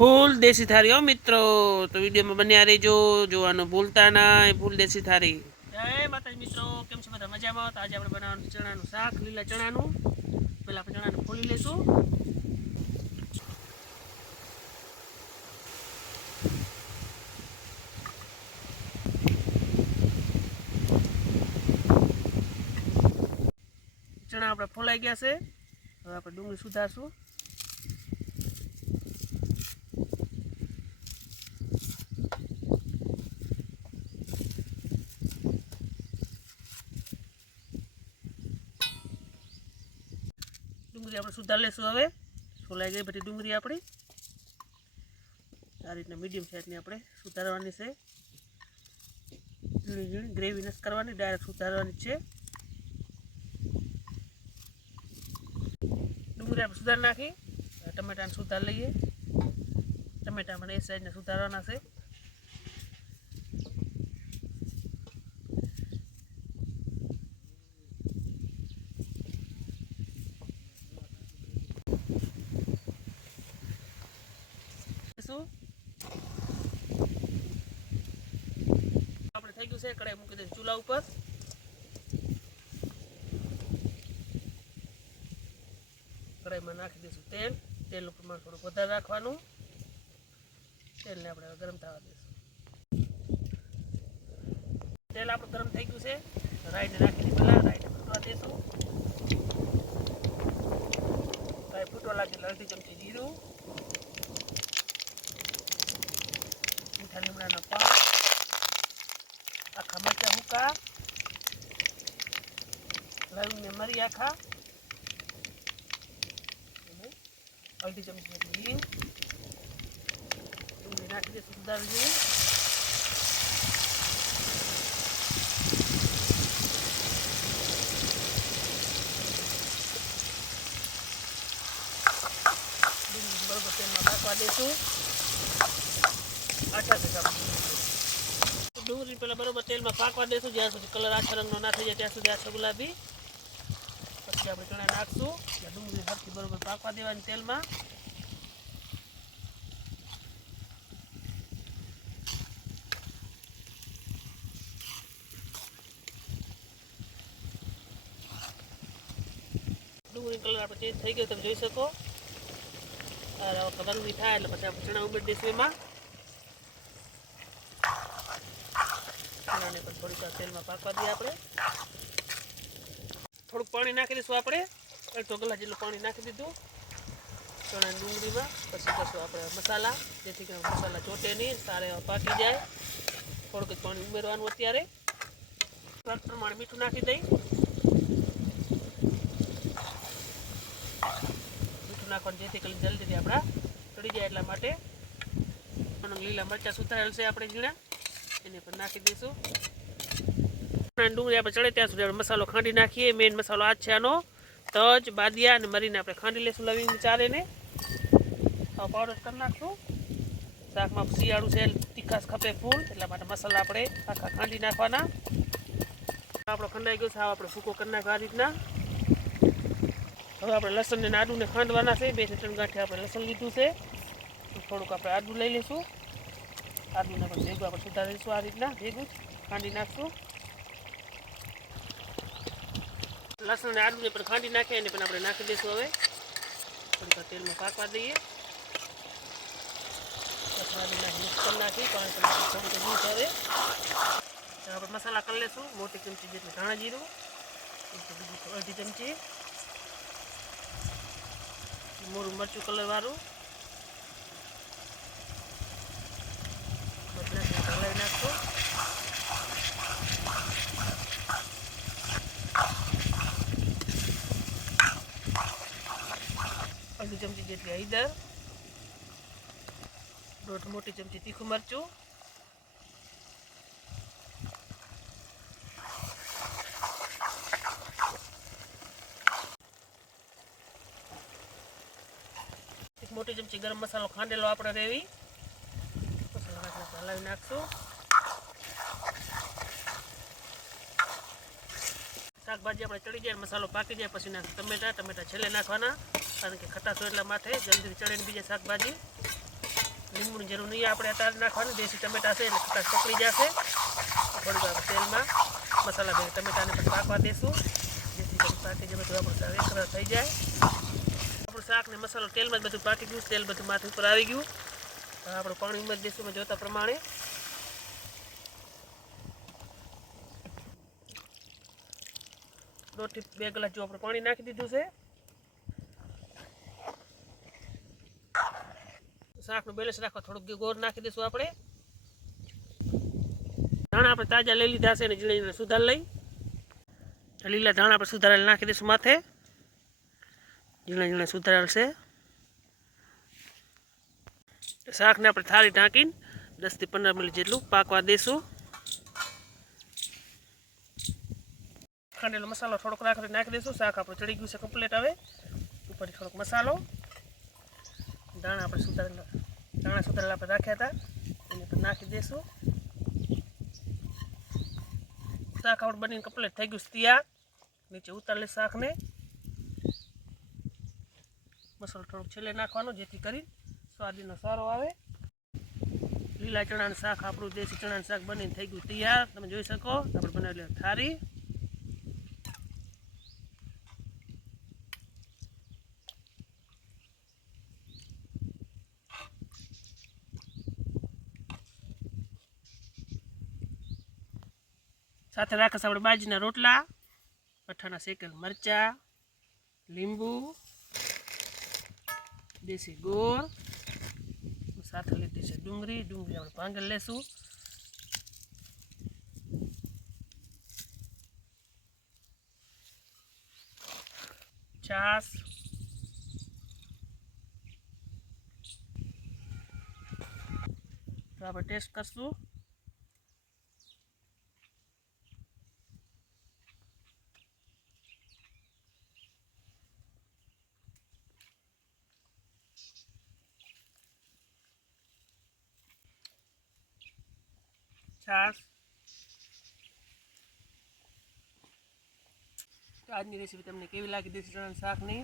ફૂલ દેશી થારી હો મિત્રો. તો વિડીયોમાં બન્યા રહેજો. જોવાનું ભૂલતા ના. ફૂલ દેશી થારી જય માતાજી મિત્રો. કેમ છો? બધા મજામાં? તો આજે આપણે બનાવવાનું ચણાનું શાક, લીલા ચણાનું. પહેલાં આપણે ચણાને ફોલી લઈશું. ચણા આપણે ફોલાઈ ગયા છે. હવે આપણે ડુંગળી સુધારશું. ડુંગળી આપણે સુધાર લેશું હવે. સોલાઈ ગઈ બધી ડુંગળી આપણી. આ રીતના મીડિયમ સાઈઝની આપણે સુધારવાની છે. ઝીણી ઝીણી ગ્રેવી નથી કરવાની ડાયરેક્ટ સુધારવાની છે. ડુંગળી આપણે સુધાર નાખી. ટમેટાને સુધાર લઈએ. ટમેટા મને એ સાઈડને સુધારવાના છે શું આપણે થઈ ગયું છે. કઢાઈ મૂકી દઈશું ચૂલા ઉપર. કડાઈમાં નાખી દઈશું તેલ. તેલનું પ્રમાણ થોડુંક વધારે રાખવાનું. તેલને આપણે ગરમ થવા દઈશું. તેલ આપણું ગરમ થઈ ગયું છે. રાઈને નાખી પહેલાં. રાઈને ફૂટવા દઈશું. રાઈ ફૂટવા લાગે અડધી ચમચી જીરું. મીઠા લીમડાના હુકા લવિંગ ને મરી આખા. અડધી ચમચી હિંગ. ડુંગળી નાખી દે સુધાર ડુંગળી બરોબર, તેલમાં નાખવા દઈશું આટલા ભેગા ડુંગળી પેલા બરોબર તેલમાં પાકવા દઈશું જ્યાં સુધી કલર આછા રંગનો ના થઈ જાય ત્યાં સુધી આછો ગુલાબી. પછી આપણે ચણા નાખશું, ત્યાં ડુંગળી હરથી બરોબર પાકવા દેવાની તેલમાં. ડુંગળી કલર આપણે ચેન્જ થઈ ગયો, તમે જોઈ શકો. રંગની થાય એટલે પછી આપણે ચણા ઉમેરી દઈશું એમાં. ચણાને પણ થોડીક તેલમાં પાકવા દઈએ આપણે. થોડુંક પાણી નાખી દઈશું આપણે. અડધો કલાક જેટલું પાણી નાખી દીધું. ચણા ડુંગળીમાં. પછી કરશું આપણે મસાલા. જેથી કરીને મસાલા ચોટે નહીં, સારા એવા પાકી જાય. થોડુંક જ પાણી ઉમેરવાનું અત્યારે. સ્વાદ પ્રમાણે મીઠું નાખી દઈ. મીઠું નાખવાનું જેથી કરીને જલ્દીથી આપણા ચડી જાય એટલા માટે. લીલા મરચાં સુધારેલ છે આપણે ઝીણા. એને નાખી દઈશું. ડુંગળી આપણે ચડે ત્યાં સુધી આપણે મસાલો ખાંડી નાખીએ. મેઇન મસાલો આ છે આનો. તજ, બાદિયા અને મરીને આપણે ખાંડી લઈશું લવિંગ ચારેને. પાવડર કરી નાખશું. શાકમાં શિયાળું છે તીખાસ ખપે ફૂલ, એટલા માટે મસાલા આપણે આખા ખાંડી નાખવાના. આપણો ખંડાઈ ગયો છે આપણે સૂકો કરી નાખવા આ રીતના. હવે આપણે લસણ ને આદુને ખાંડવાના છે. બે ત્રણ ગાંઠે આપણે લસણ લીધું છે. થોડુંક આપણે આદુ લઈ લઈશું. આદુને પણ ભેગું આપણે સુધારીશું આ રીતના, ભેગું ખાંડી નાખશું. લસણ અને આદુને પણ ખાંડી નાખીએ એને પણ આપણે નાખી દઈશું હવે. થોડીક તેલમાં પાકવા દઈએ. નાખી થોડુંક હવે આપણે મસાલા કરી લઈશું, મોટી ચમચી જેટલું ધાણા જીરું અડધી ચમચી. મોરું મરચું કલર વાળું બદલાથી હલાવી નાખશું અડધી ચમચી જેટલી હળદર, દોઢ મોટી ચમચી તીખું મરચું, એક મોટી ચમચી ગરમ મસાલો ખાંડેલો આપણે રેવી. મસાલા હલાવી નાખશું. શાકભાજી આપણે ચડી જાય, મસાલો પાકી જાય, પછી નાખ ટમેટા ટમેટા છેલ્લે નાખવાના. કારણ કે ખટાશ એટલા માટે જલ્દી ચડીને બીજા શાકભાજી. જરૂર નહીં, આપણે અત્યારે નાખવાની. દેશી ટમેટા છે એટલે ખટાશ પકડી જશે. થોડીક વાર તેલમાં મસાલા ભેગા ટમેટાને પણ પાકવા દેશું. જેથી પાકી જાય, બધું આપણું શાક એકરસ થઈ જાય. આપણું શાક ને મસાલો તેલમાં જ બધું પાકી ગયું તેલ બધું માથે ઉપર આવી ગયું. આપણે પાણી ઉમેરી દઈશું જોતા પ્રમાણે. દોઢથી બે ગ્લાસ જો આપણે પાણી નાખી દીધું છે. શાકનું બેલેન્સ રાખવા થોડુંક ગોળ નાખી દઈશું આપણે. ધાણા આપણે તાજા લઈ લીધા છે અને ઝીણા સુધાર લઈ. લીલા ધાણા આપણે સુધારેલ નાખી દઈશું માથે. ઝીણા ઝીણા સુધારેલ છે. શાકને આપણે થાળી ઢાંકીને દસથી પંદર મિનિટ જેટલું પાકવા દઈશું. ખાંડેલો મસાલો થોડોક નાખી નાખી દઈશું શાક આપણું ચડી ગયું છે કમ્પ્લીટ હવે. ઉપરથી થોડોક મસાલો. દાણા આપણે સુધારેલા, દાણા સુધારેલા આપણે રાખ્યા હતા. એને પણ નાખી દઈશું શાક આપણે બનીને કમ્પ્લીટ થઈ ગયું તૈયાર. નીચે ઉતારેલી શાકને. મસાલો થોડોક છેલ્લે નાખવાનો જેથી કરી સ્વાદીનો સારો આવે. લીલા ચણાનું શાક આપણું દેશી ચણાનું શાક બનીને થઈ ગયું તૈયાર. તમે જોઈ શકો, આપણે બનાવેલી થારી સાથે રાખે આપણે બાજરીના રોટલા અઠાના શેકેલ મરચા, લીંબુ, દેશી ગોળ, સાથે લીધી છે ડુંગળી ડુંગળી આપણે પાંગલ લેશું. છાસ તો આપણે ટેસ્ટ કરશું. છાસ તો આજની રેસીપી તમને કેવી લાગી દેશી ચણાના શાકની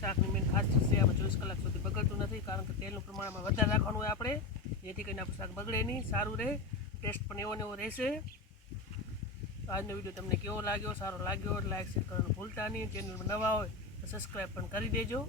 શાકની મેન ખાસ છે આપણે ચોવીસ કલાક સુધી બગડતું નથી, કારણ કે તેલનું પ્રમાણમાં વધારે રાખવાનું હોય આપણે. જેથી કરીને આપણું શાક બગડે નહીં, સારું રહે ટેસ્ટ પણ એવો ને એવો રહેશે. આજનો વીડિયો તમને કેવો લાગ્યો? સારો લાગ્યો લાઈક શેર કરવાનું ભૂલતા નહીં. ચેનલમાં નવા હોય તો સબસ્ક્રાઈબ પણ કરી દેજો.